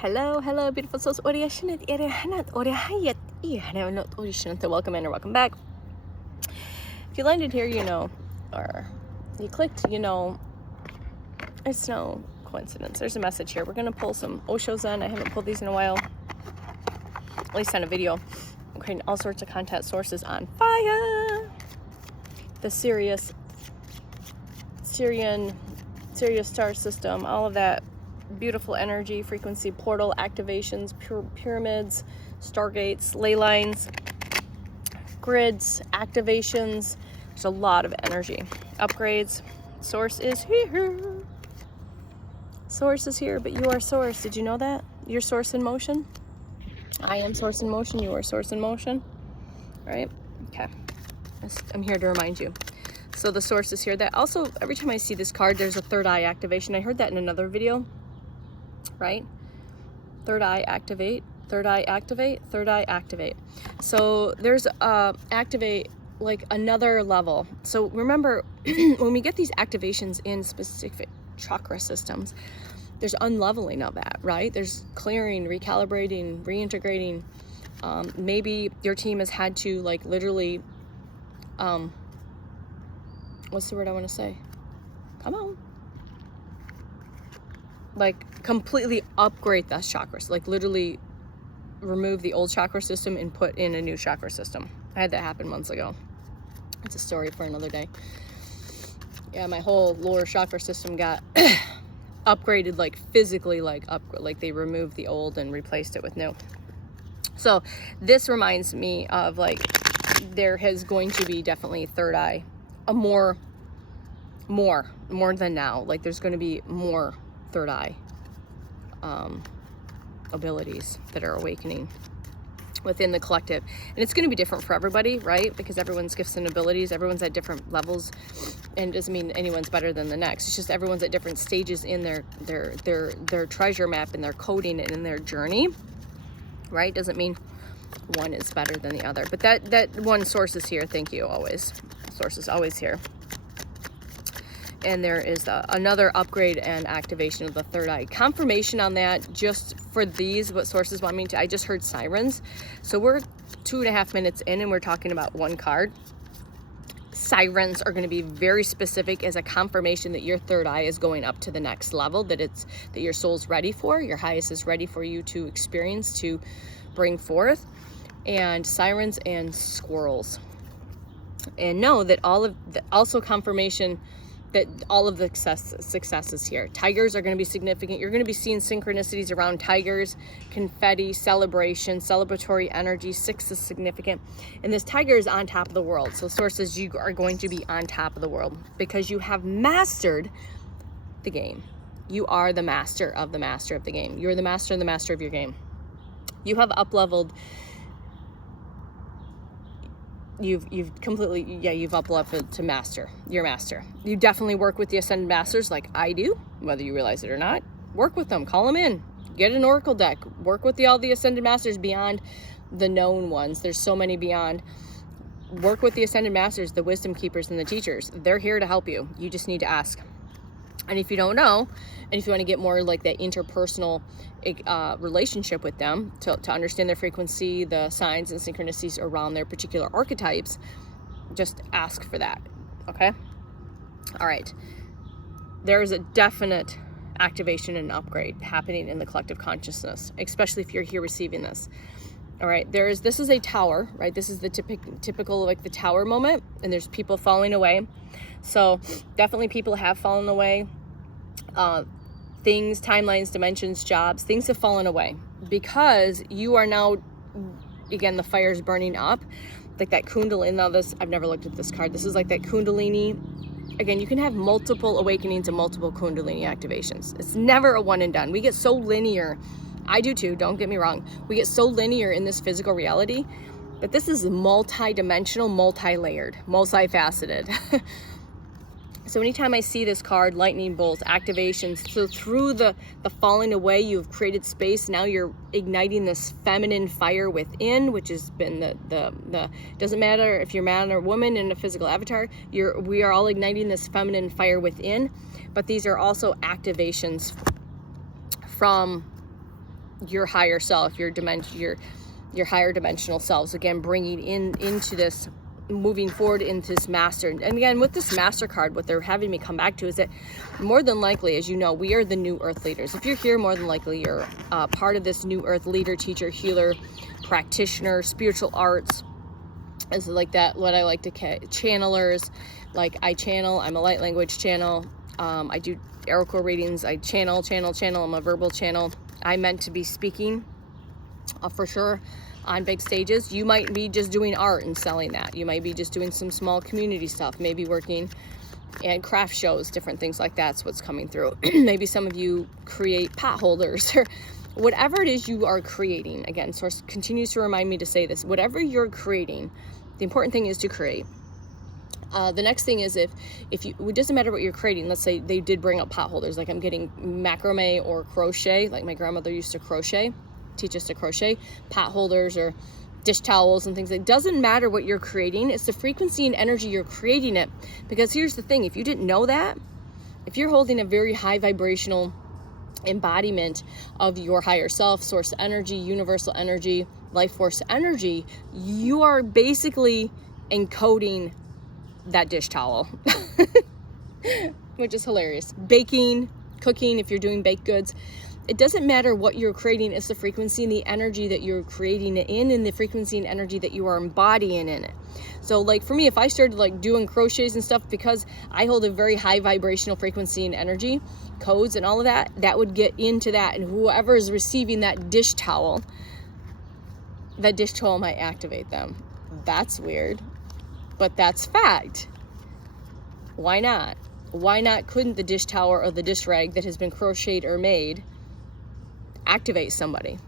Hello, beautiful souls. Welcome in or welcome back. If you landed here, or you clicked, it's no coincidence. There's a message here. We're going to pull some Oshos in. I haven't pulled these in a while, at least on a video. I'm creating all sorts of content sources on fire. The Sirius star system, all of that beautiful energy, frequency, portal activations, pyramids, stargates, ley lines, grids, activations. There's a lot of energy. Upgrades. Source is here. Source is here, but you are source. Did you know that? You're source in motion. I am source in motion. You are source in motion. Right? Okay. I'm here to remind you. So the source is here. That also, every time I see this card, there's a third eye activation. I heard that in another video. Right? Third eye activate, third eye activate, third eye activate. So there's activate like another level. So remember, when we get these activations in specific chakra systems, there's unleveling of that, right? There's clearing, recalibrating, reintegrating. Maybe your team has had to like literally, what's the word I want to say? Come on. Like completely upgrade those chakras, like literally remove the old chakra system and put in a new chakra system. I had that happen months ago. It's a story for another day. Yeah, my whole lower chakra system got upgraded, like physically, like they removed the old and replaced it with new. So this reminds me of like there has going to be definitely third eye, a more than now. Like there's going to be more third eye abilities that are awakening within the collective, and it's going to be different for everybody, right? Because everyone's gifts and abilities, everyone's at different levels, and it doesn't mean anyone's better than the next. It's just everyone's at different stages in their treasure map and their coding and in their journey, right? Doesn't mean one is better than the other, but that one source is here. Thank you. Always source is always here. And there is another upgrade and activation of the third eye. Confirmation on that, just for these, what sources want me to. I just heard sirens. So we're 2.5 minutes in and we're talking about one card. Sirens are going to be very specific as a confirmation that your third eye is going up to the next level, that your soul's ready for, your highest is ready for you to experience, to bring forth. And sirens and squirrels. And know that also confirmation that all of the success is here. Tigers are going to be significant. You're going to be seeing synchronicities around tigers, confetti, celebration, celebratory energy. 6 is significant. And this tiger is on top of the world. So sources, you are going to be on top of the world because you have mastered the game. You are the master of the master of the game. You're the master and the master of your game. You have up-leveled. You've completely, you've up-leveled to master. You're master. You definitely work with the ascended masters like I do, whether you realize it or not. Work with them, call them in, get an oracle deck, work with all the ascended masters beyond the known ones. There's so many beyond. Work with the ascended masters, the wisdom keepers and the teachers. They're here to help you. You just need to ask. And if you don't know, and if you want to get more like that interpersonal relationship with them to understand their frequency, the signs and synchronicities around their particular archetypes, just ask for that. Okay? All right. There is a definite activation and upgrade happening in the collective consciousness, especially if you're here receiving this. All right. This is a tower, right? This is the typical like the tower moment, and there's people falling away. So definitely people have fallen away. Things, timelines, dimensions, jobs, things have fallen away because you are now, again, the fire is burning up, like that kundalini. Now I've never looked at this card. This is like that kundalini. Again, you can have multiple awakenings and multiple kundalini activations. It's never a one and done. We get so linear. I do too, don't get me wrong. We get so linear in this physical reality, but this is multi-dimensional, multi-layered, multifaceted. So anytime I see this card, lightning bolts, activations, so through the falling away, you've created space. Now you're igniting this feminine fire within, which has been the doesn't matter if you're man or woman in a physical avatar, we are all igniting this feminine fire within. But these are also activations from your higher self, your higher dimensional selves. Again, bringing into this, moving forward into this master. And again, with this master card, what they're having me come back to is that more than likely, as you know, we are the new earth leaders. If you're here, more than likely you're part of this new earth leader, teacher, healer, practitioner, spiritual arts, is like that, what I like to channelers. Like I channel, I'm a light language channel. I do oracle readings. I channel. I'm a verbal channel. I meant to be speaking for sure on big stages. You might be just doing art and selling that. You might be just doing some small community stuff, maybe working at craft shows, different things like that's what's coming through. Maybe some of you create pot holders or whatever it is you are creating. Again, Source continues to remind me to say this. Whatever you're creating, the important thing is to create. The next thing is if you, it doesn't matter what you're creating. Let's say they did bring up pot holders, like I'm getting macrame or crochet, like my grandmother used to crochet, teach us to crochet, pot holders or dish towels and things. It doesn't matter what you're creating. It's the frequency and energy you're creating it. Because here's the thing, if you didn't know that, if you're holding a very high vibrational embodiment of your higher self, source energy, universal energy, life force energy, you are basically encoding that dish towel, which is hilarious. Baking, cooking, if you're doing baked goods, it doesn't matter what you're creating. It's the frequency and the energy that you're creating it in, and the frequency and energy that you are embodying in it. So like for me, if I started like doing crochets and stuff, because I hold a very high vibrational frequency and energy codes and all of that, that would get into that, and whoever is receiving that dish towel might activate them. That's weird, but that's fact. Why not? Why not couldn't the dish towel or the dish rag that has been crocheted or made activate somebody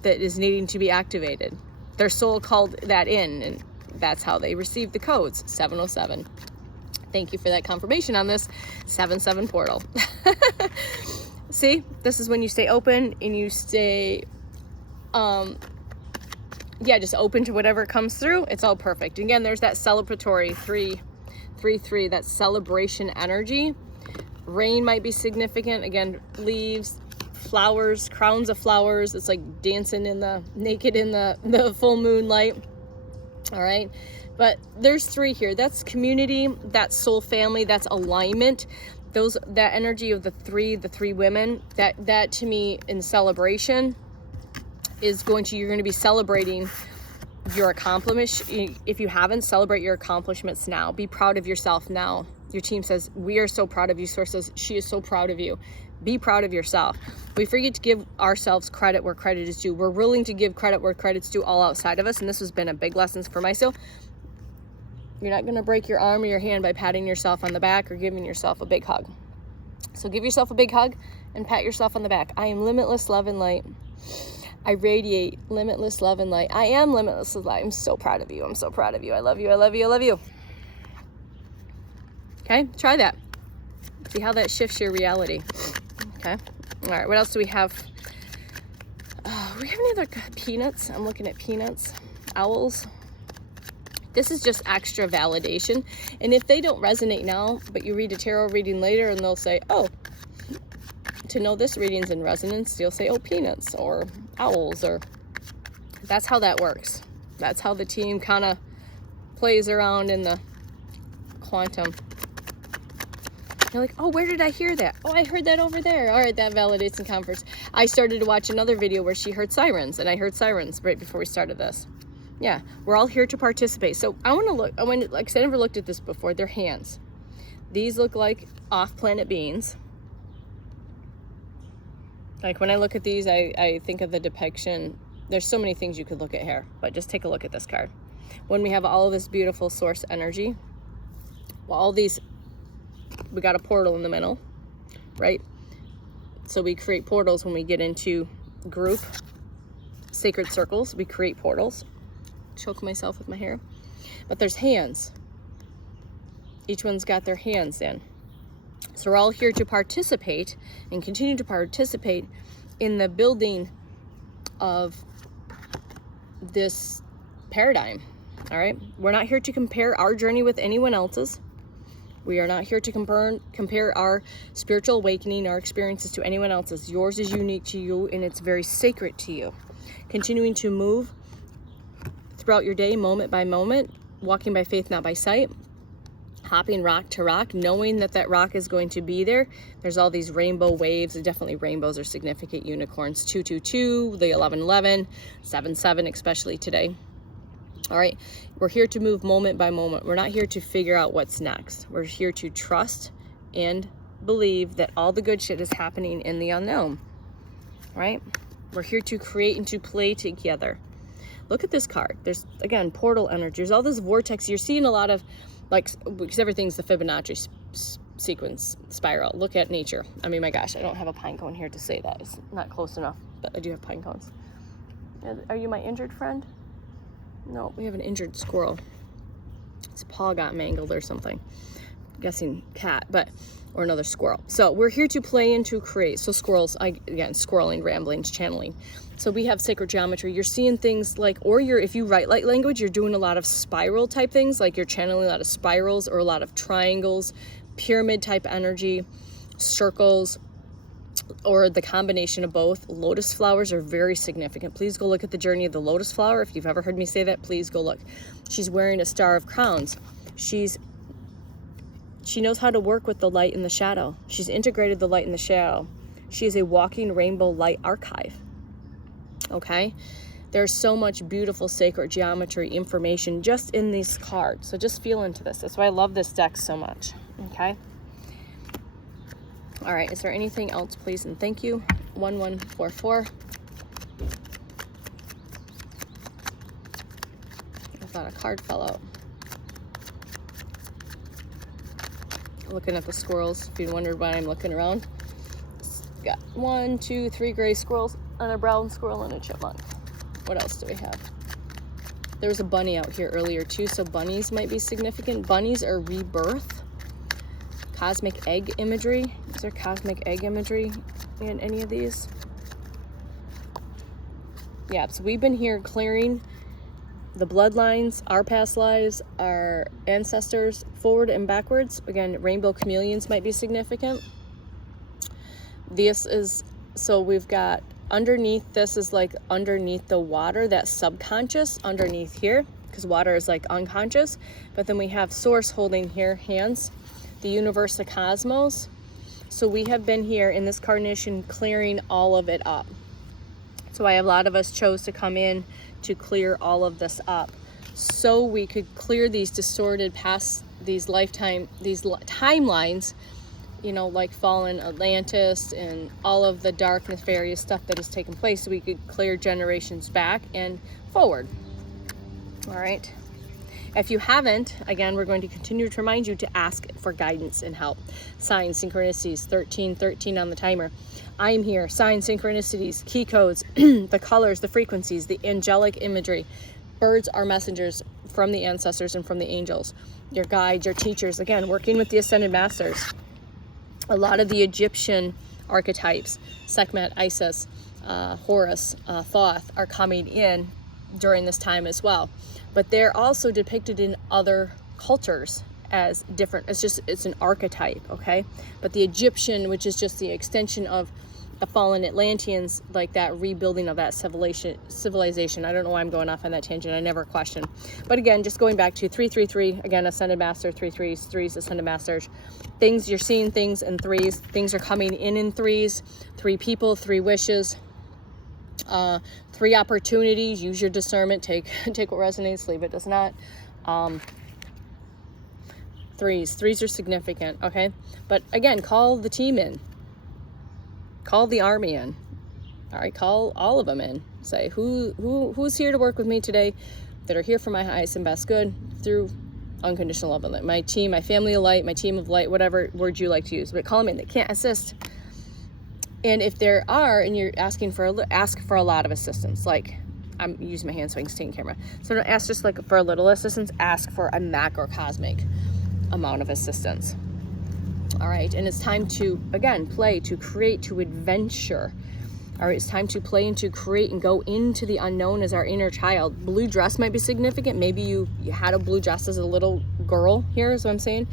that is needing to be activated? Their soul called that in, and that's how they received the codes. 707. Thank you for that confirmation on this 7-7 portal. See, this is when you stay open and you stay just open to whatever comes through. It's all perfect. Again, there's that celebratory 3-3, that celebration energy. Rain might be significant. Again, leaves, flowers, crowns of flowers. It's like dancing naked in the full moonlight. All right. But there's 3 here. That's community, that's soul family, that's alignment. That energy of the three women, that to me in celebration is you're going to be celebrating your accomplishments. If you haven't, celebrate your accomplishments now. Be proud of yourself now. Your team says, we are so proud of you. Source says, she is so proud of you. Be proud of yourself. We forget to give ourselves credit where credit is due. We're willing to give credit where credit's due all outside of us. And this has been a big lesson for myself. You're not going to break your arm or your hand by patting yourself on the back or giving yourself a big hug. So give yourself a big hug and pat yourself on the back. I am limitless love and light. I radiate limitless love and light. I am limitless light. I'm so proud of you. I'm so proud of you. I love you. I love you. I love you. Okay, try that. See how that shifts your reality. Okay. All right. What else do we have? We have any other peanuts? I'm looking at peanuts. Owls. This is just extra validation. And if they don't resonate now, but you read a tarot reading later and they'll say, oh, to know this reading's in resonance, you'll say, oh, peanuts or owls, or that's how that works. That's how the team kind of plays around in the quantum. You're like, oh, where did I hear that? Oh, I heard that over there. All right, that validates and comforts. I started to watch another video where she heard sirens, and I heard sirens right before we started this. Yeah, we're all here to participate. So I want to look, like I said, I never looked at this before. They're hands. These look like off-planet beings. Like when I look at these, I think of the depiction. There's so many things you could look at here, but just take a look at this card. When we have all of this beautiful source energy, well, all these, we got a portal in the middle, right? So we create portals when we get into group, sacred circles. We create portals. Choke myself with my hair. But there's hands. Each one's got their hands in. So we're all here to participate and continue to participate in the building of this paradigm. All right. We're not here to compare our journey with anyone else's. We are not here to compare our spiritual awakening, our experiences to anyone else's. Yours is unique to you, and it's very sacred to you. Continuing to move throughout your day, moment by moment, walking by faith, not by sight, hopping rock to rock, knowing that that rock is going to be there. There's all these rainbow waves. Definitely rainbows are significant. Unicorns, 222, the 1111, 77, especially today. All right, we're here to move moment by moment. We're not here to figure out what's next. We're here to trust and believe that all the good shit is happening in the unknown, right? We're here to create and to play together. Look at this card. There's, again, portal energy. There's all this vortex. You're seeing a lot of, like, because everything's the Fibonacci sequence spiral. Look at nature. I mean, my gosh, I don't have a pine cone here to say that. It's not close enough, but I do have pine cones. Are you my injured friend? No, we have an injured squirrel. Its paw got mangled or something. I'm guessing cat, or another squirrel. So we're here to play and to create. So squirrels, again, squirreling, ramblings, channeling. So we have sacred geometry. You're seeing things like, or if you write light language, you're doing a lot of spiral type things, like you're channeling a lot of spirals or a lot of triangles, pyramid type energy, circles, or the combination of both. Lotus flowers are very significant. Please go look at the journey of the lotus flower. If you've ever heard me say that, please go look. She's wearing a star of crowns. She knows how to work with the light and the shadow. She's integrated the light and the shadow. She is a walking rainbow light archive. Okay? There's so much beautiful sacred geometry information just in these cards. So just feel into this. That's why I love this deck so much. Okay? All right, is there anything else, please? And thank you. 1144. I thought a card fell out. Looking at the squirrels, if you wondered why I'm looking around. Got 1, 2, 3 gray squirrels and a brown squirrel and a chipmunk. What else do we have? There was a bunny out here earlier too, so bunnies might be significant. Bunnies are rebirth. Cosmic egg imagery. Is there cosmic egg imagery in any of these? Yeah, so we've been here clearing the bloodlines, our past lives, our ancestors, forward and backwards. Again, rainbow chameleons might be significant. This is, so we've got underneath, this is like underneath the water, that subconscious underneath here, because water is like unconscious. But then we have source holding here, hands, the universe, the cosmos. So we have been here in this carnation clearing all of it up. So a lot of us chose to come in to clear all of this up so we could clear these distorted past, these timelines, you know, like fallen Atlantis and all of the dark nefarious stuff that has taken place, so we could clear generations back and forward. All right. If you haven't, again, we're going to continue to remind you to ask for guidance and help. Signs, synchronicities, 1313 on the timer. I'm here, signs, synchronicities, key codes, the colors, the frequencies, the angelic imagery. Birds are messengers from the ancestors and from the angels. Your guides, your teachers, again, working with the ascended masters. A lot of the Egyptian archetypes, Sekhmet, Isis, Horus, Thoth, are coming in during this time as well. But they're also depicted in other cultures as different. It's an archetype, okay? But the Egyptian, which is just the extension of the fallen Atlanteans, like that rebuilding of that civilization. I don't know why I'm going off on that tangent. I never question. But again, just going back to 333, again, ascended master, 3's ascended masters. Things, you're seeing things in threes. Things are coming in threes. 3 people, 3 wishes. 3 opportunities. Use your discernment. Take what resonates, leave it does not. Threes are significant, okay? But again, call the team in. Call the army in. All right, call all of them in. Say who's here to work with me today, that are here for my highest and best good through unconditional love and light. My team, my family of light, my team of light, whatever word you like to use. But call them in. They can't assist. And if there are, and you're asking ask for a lot of assistance, like I'm using my hand so I can stay in camera. So don't ask just like for a little assistance, ask for a macrocosmic amount of assistance. All right, and it's time to, again, play, to create, to adventure. All right, it's time to play and to create and go into the unknown as our inner child. Blue dress might be significant. Maybe you had a blue dress as a little girl here, is what I'm saying.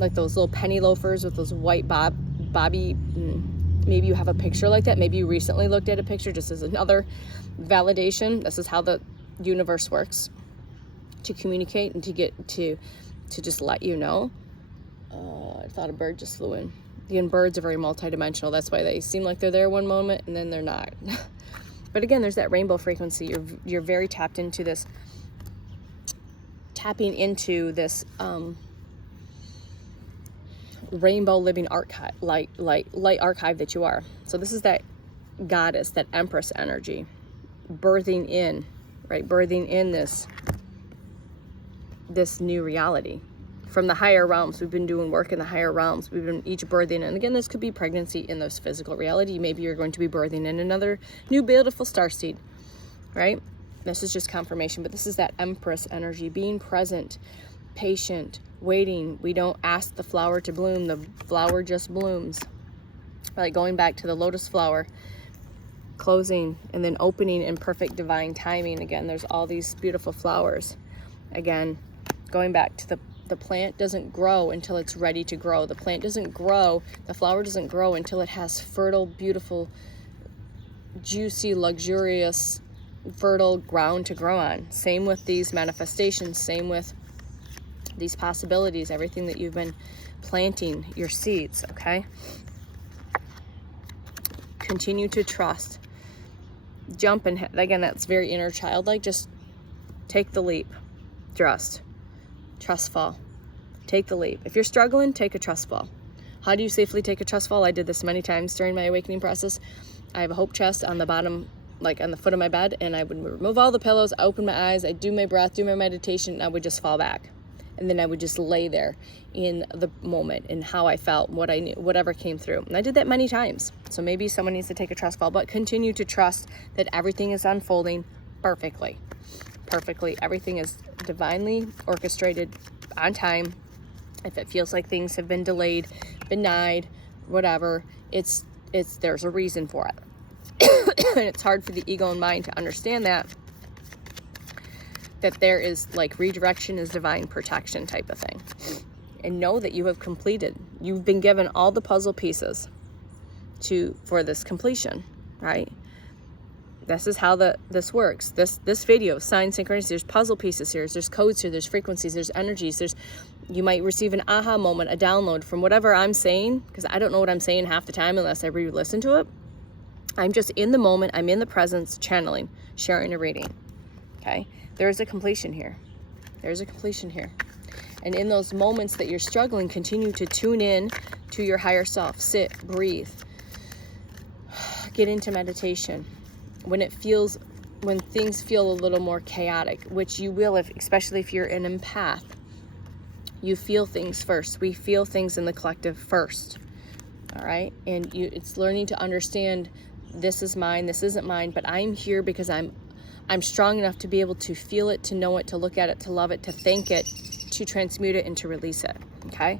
like those little penny loafers with those white bobby. Maybe you have a picture like that. Maybe you recently looked at a picture, just as another validation. This is how the universe works, to communicate and to get to just let you know. I thought a bird just flew in. Again, birds are very multidimensional. That's why they seem like they're there one moment and then they're not. But again, there's that rainbow frequency. You're very tapping into this rainbow living archive, light archive that you are. So this is that goddess, that empress energy, birthing in this new reality from the higher realms. We've been doing work in the higher realms. We've been each birthing, and again, this could be pregnancy in this physical reality. Maybe you're going to be birthing in another new beautiful starseed, right? This is just confirmation, but this is that empress energy, being present, patient, waiting. We don't ask the flower to bloom. The flower just blooms. Like going back to the lotus flower, closing and then opening in perfect divine timing. Again, there's all these beautiful flowers. Again, going back to the plant doesn't grow until it's ready to grow. The plant doesn't grow, the flower doesn't grow until it has fertile, beautiful, juicy, luxurious, fertile ground to grow on. Same with these manifestations, same with these possibilities, everything that you've been planting, your seeds, okay? Continue to trust. Jump and, again, that's very inner childlike. Just take the leap. Trust fall. Take the leap. If you're struggling, take a trust fall. How do you safely take a trust fall? I did this many times during my awakening process. I have a hope chest on the bottom, like on the foot of my bed, and I would remove all the pillows, I open my eyes, I do my breath, do my meditation, and I would just fall back. And then I would just lay there in the moment and how I felt, what I knew, whatever came through. And I did that many times. So maybe someone needs to take a trust fall, but continue to trust that everything is unfolding perfectly. Everything is divinely orchestrated on time. If it feels like things have been delayed, denied, whatever, there's a reason for it. And it's hard for the ego and mind to understand that there is like redirection is divine protection type of thing. And know that you have completed. You've been given all the puzzle pieces for this completion, right? This is how this works. This video, sign synchronicity, there's puzzle pieces here, there's codes here, there's frequencies, there's energies, you might receive an aha moment, a download from whatever I'm saying, because I don't know what I'm saying half the time unless I re-listen to it. I'm just in the moment, I'm in the presence, channeling, sharing a reading, okay? There's a completion here. And in those moments that you're struggling, continue to tune in to your higher self. Sit, breathe, get into meditation. When things feel a little more chaotic, which you will, especially if you're an empath, you feel things first. We feel things in the collective first, all right? And it's learning to understand, this is mine, this isn't mine, but I'm here because I'm strong enough to be able to feel it, to know it, to look at it, to love it, to thank it, to transmute it, and to release it, okay?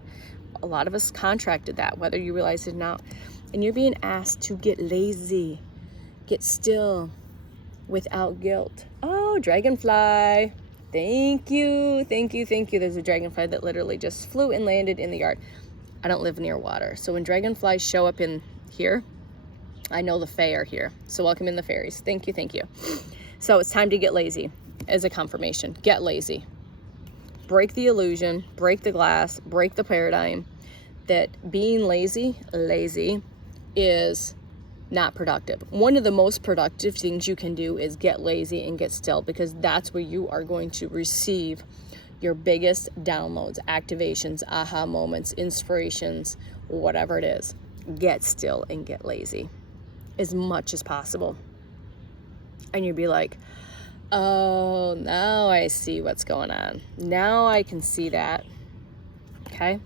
A lot of us contracted that, whether you realize it or not. And you're being asked to get lazy, get still, without guilt. Oh, dragonfly. Thank you. There's a dragonfly that literally just flew and landed in the yard. I don't live near water. So when dragonflies show up in here, I know the fae are here. So welcome in the fairies. Thank you. So it's time to get lazy as a confirmation. Get lazy. Break the illusion, break the glass, break the paradigm that being lazy is not productive. One of the most productive things you can do is get lazy and get still, because that's where you are going to receive your biggest downloads, activations, aha moments, inspirations, whatever it is. Get still and get lazy as much as possible. And you'll be like, oh, now I see what's going on. Now I can see that. Okay?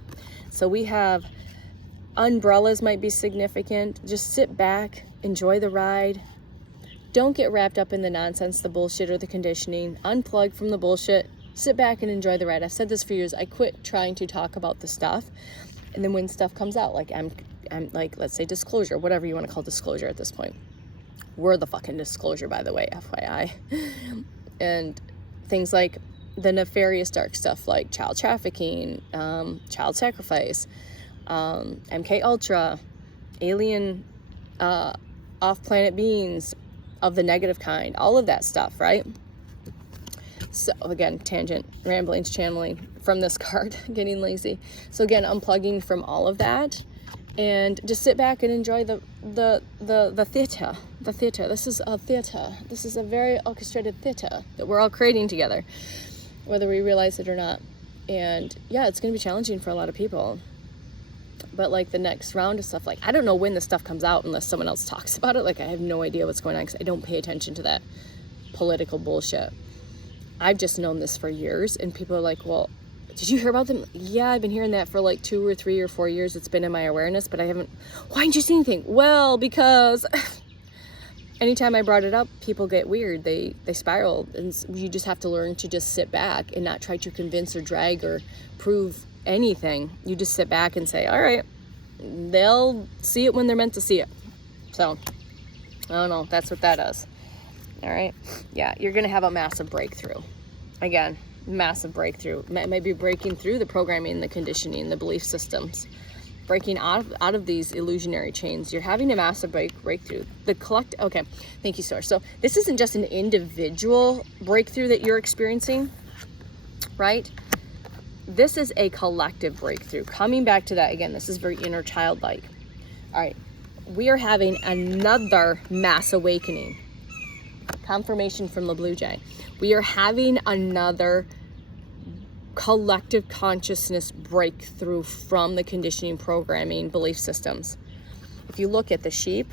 So we have umbrellas might be significant. Just sit back, enjoy the ride. Don't get wrapped up in the nonsense, the bullshit, or the conditioning. Unplug from the bullshit. Sit back and enjoy the ride. I've said this for years. I quit trying to talk about the stuff. And then when stuff comes out, like I'm like, let's say disclosure, whatever you want to call disclosure at this point. We're the fucking disclosure, by the way, FYI. And things like the nefarious dark stuff like child trafficking, child sacrifice, MK Ultra, alien, off-planet beings of the negative kind, all of that stuff, right? So again, tangent, ramblings, channeling from this card, getting lazy. So again, unplugging from all of that, and just sit back and enjoy the theater. The theater. This is a theater. This is a very orchestrated theater that we're all creating together, whether we realize it or not. And yeah, it's going to be challenging for a lot of people. But like the next round of stuff, like I don't know when the stuff comes out unless someone else talks about it. Like I have no idea what's going on because I don't pay attention to that political bullshit. I've just known this for years, and people are like, well, did you hear about them? Yeah, I've been hearing that for like 2 or 3 or 4 years. It's been in my awareness, but I haven't. Why didn't you see anything? Well, because anytime I brought it up, people get weird. They spiral, and you just have to learn to just sit back and not try to convince or drag or prove anything. You just sit back and say, all right, they'll see it when they're meant to see it. So I don't know. That's what that is. All right. Yeah, you're going to have a massive breakthrough. Again, massive breakthrough. Maybe breaking through the programming, the conditioning, the belief systems, breaking out of these illusionary chains. You're having a massive breakthrough. Okay, thank you, Source. So this isn't just an individual breakthrough that you're experiencing, right? This is a collective breakthrough. Coming back to that again, this is very inner childlike. All right, we are having another mass awakening. Confirmation from the Blue Jay. We are having another collective consciousness breakthrough from the conditioning, programming, belief systems. If you look at the sheep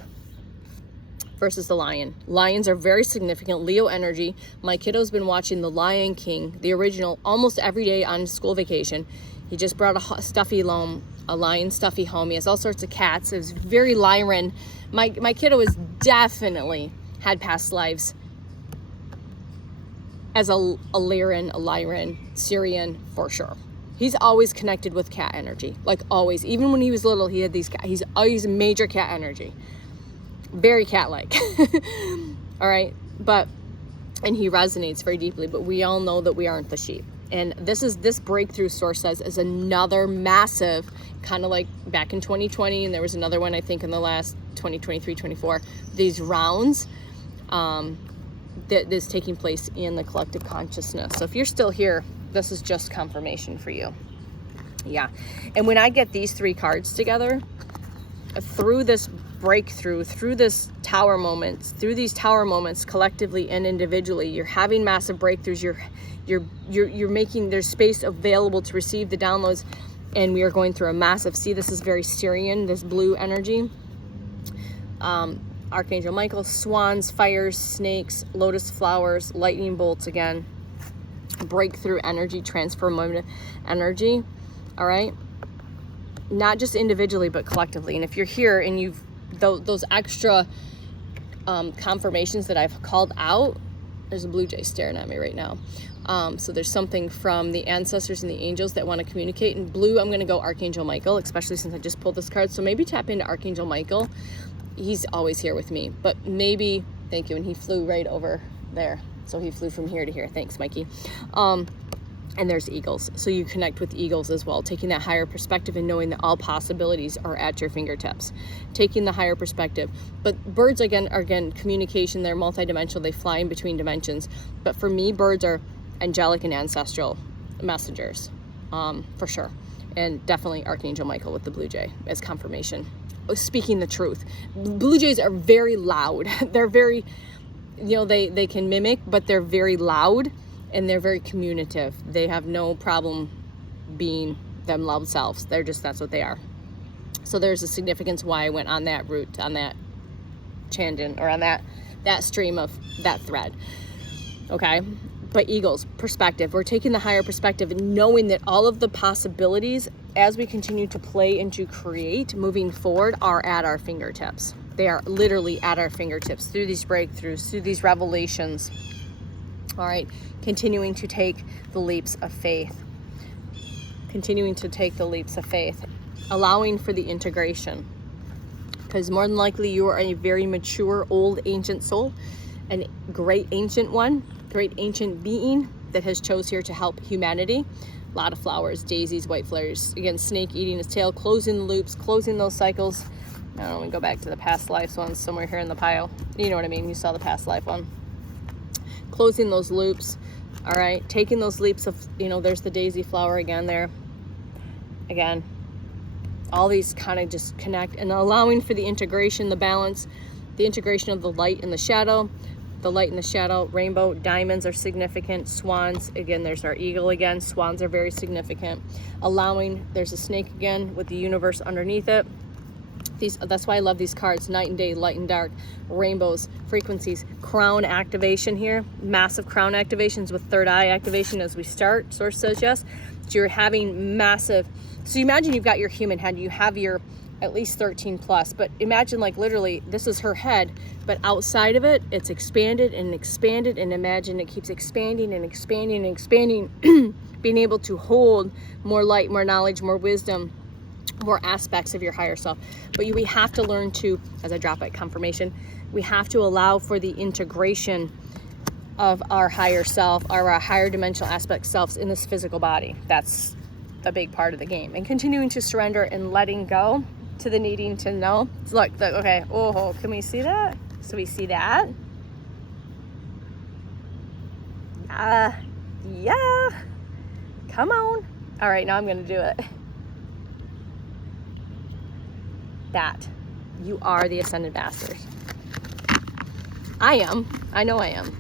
versus the lion, lions are very significant. Leo energy. My kiddo's been watching The Lion King, the original, almost every day on school vacation. He just brought a lion stuffy home. He has all sorts of cats. It was very Lyran. My kiddo is definitely had past lives as a Lyran, Syrian for sure. He's always connected with cat energy, like always. Even when he was little, he had these cats. He's always major cat energy, very cat-like. All right, and he resonates very deeply. But we all know that we aren't the sheep, and this breakthrough, Source says, is another massive, kind of like back in 2020, and there was another one I think in the last 2023, 24. These rounds. That is taking place in the collective consciousness. So if you're still here, this is just confirmation for you. Yeah. And when I get these 3 cards together, through this breakthrough, through these tower moments collectively and individually, you're having massive breakthroughs. You're making, there's space available to receive the downloads, and we are going through a massive, see, this is very Syrian, this blue energy. Archangel Michael, swans, fires, snakes, lotus flowers, lightning bolts again, breakthrough energy, transformative energy, all right? Not just individually, but collectively. And if you're here and you've, those extra confirmations that I've called out, there's a blue jay staring at me right now. So there's something from the ancestors and the angels that want to communicate. In blue, I'm going to go Archangel Michael, especially since I just pulled this card. So maybe tap into Archangel Michael. He's always here with me, but maybe, thank you, and he flew right over there. So he flew from here to here. Thanks, Mikey. And there's eagles. So you connect with eagles as well, taking that higher perspective and knowing that all possibilities are at your fingertips. Taking the higher perspective. But birds, again, communication, they're multidimensional. They fly in between dimensions. But for me, birds are angelic and ancestral messengers, for sure. And definitely Archangel Michael with the blue jay as confirmation. Speaking the truth. Blue jays are very loud. They're very, they can mimic, but they're very loud and they're very communicative. They have no problem being themselves. That's what they are. So there's a significance why I went on that route, on that tangent, or on that stream of that thread. Okay. But eagles, perspective. We're taking the higher perspective and knowing that all of the possibilities as we continue to play and to create moving forward are at our fingertips. They are literally at our fingertips through these breakthroughs, through these revelations. All right, continuing to take the leaps of faith. Allowing for the integration. Because more than likely you are a very mature, old, ancient soul, a great ancient one, great ancient being, that has chose here to help humanity. A lot of flowers, daisies, white flowers. Again, snake eating his tail, closing the loops, closing those cycles. I don't know, we go back to the past lives one somewhere here in the pile. You know what I mean? You saw the past life one. Closing those loops. All right, taking those leaps of, you know, there's the daisy flower again there. Again, all these kind of just connect and allowing for the integration, the balance, the integration of the light and the shadow. The light and the shadow, rainbow, diamonds are significant. Swans, again, there's our eagle again. Swans are very significant. Allowing, there's a snake again with the universe underneath it. That's why I love these cards. Night and day, light and dark, rainbows, frequencies, crown activation here. Massive crown activations with third eye activation as we start. Source says yes. So you're having massive. So you imagine you've got your human head. You have your at least 13 plus, but imagine like literally this is her head, but outside of it, it's expanded and expanded, and imagine it keeps expanding and expanding and expanding, being able to hold more light, more knowledge, more wisdom, more aspects of your higher self. But we have to learn to, as I drop it, confirmation, we have to allow for the integration of our higher self, our higher dimensional aspect selves in this physical body. That's a big part of the game. And continuing to surrender and letting go to the needing to know. Look, okay, oh, can we see that? So we see that? Yeah, come on. All right, now I'm gonna do it. That, you are the Ascended Masters. I am, I know I am.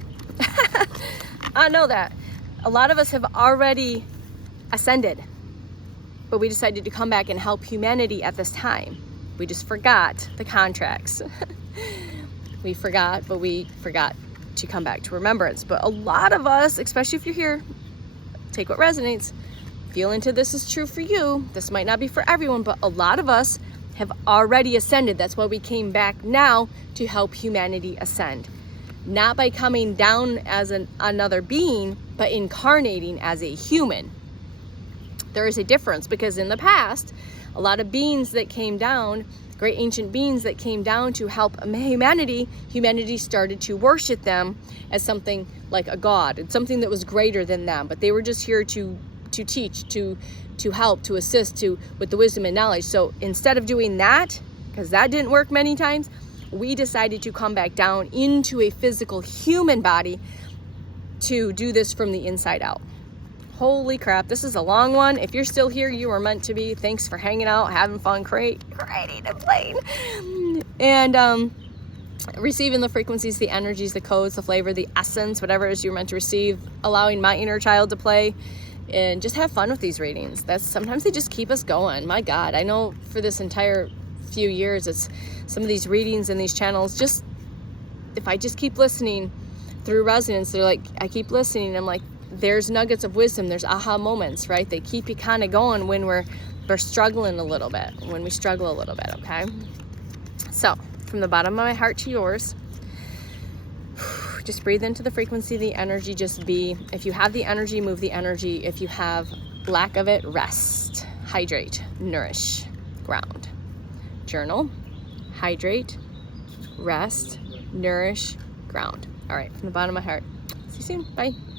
I know that. A lot of us have already ascended, but we decided to come back and help humanity at this time. We just forgot the contracts. We forgot, but we forgot to come back to remembrance. But a lot of us, especially if you're here, take what resonates, feel into this is true for you. This might not be for everyone, but a lot of us have already ascended. That's why we came back now to help humanity ascend. Not by coming down as another being, but incarnating as a human. There is a difference, because in the past, a lot of beings that came down, great ancient beings that came down to help humanity started to worship them as something like a god. It's something that was greater than them, but they were just here to teach, to help, to assist, with the wisdom and knowledge. So instead of doing that, because that didn't work many times, we decided to come back down into a physical human body to do this from the inside out. Holy crap, this is a long one. If you're still here, you are meant to be. Thanks for hanging out, having fun, creating and playing. And receiving the frequencies, the energies, the codes, the flavor, the essence, whatever it is you're meant to receive, allowing my inner child to play, and just have fun with these readings. Sometimes they just keep us going. My God, I know for this entire few years, it's some of these readings and these channels, just if I just keep listening through resonance, they're like, I keep listening, I'm like, there's nuggets of wisdom, there's aha moments, right? They keep you kind of going when we're struggling a little bit, when we struggle a little bit, okay? So, from the bottom of my heart to yours, just breathe into the frequency, the energy, just be. If you have the energy, move the energy. If you have lack of it, rest, hydrate, nourish, ground. Journal, hydrate, rest, nourish, ground. All right, from the bottom of my heart. See you soon, bye.